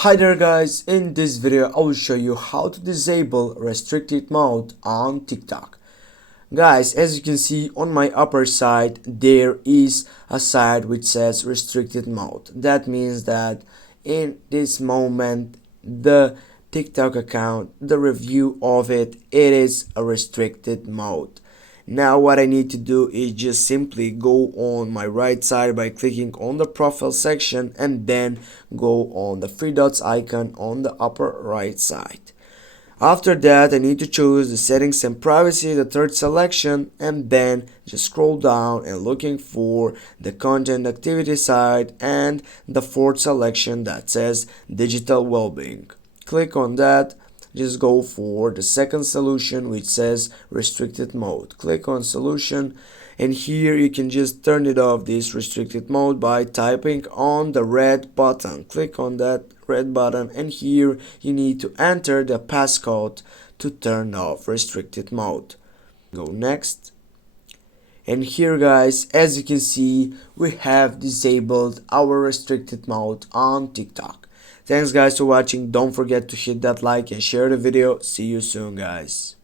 Hi there guys, in this video I will show you how to disable restricted mode on TikTok. Guys, as you can see on my upper side there is a side which says restricted mode. That means that in this moment the TikTok account, the review of it is a restricted mode. Now what I need to do is just simply go on my right side by clicking on the profile section and then go on the three dots icon on the upper right side. After that I need to choose the settings and privacy, the third selection, and then just scroll down and looking for the content activity side and the fourth selection that says digital well-being. Click on that. Just go for the second solution which says restricted mode. Click on solution and here you can just turn it off, this restricted mode, by typing on the red button. Click on that red button and here you need to enter the passcode to turn off restricted mode. Go next. And here guys, as you can see, we have disabled our restricted mode on TikTok. Thanks guys for watching. Don't forget to hit that like and share the video. See you soon guys.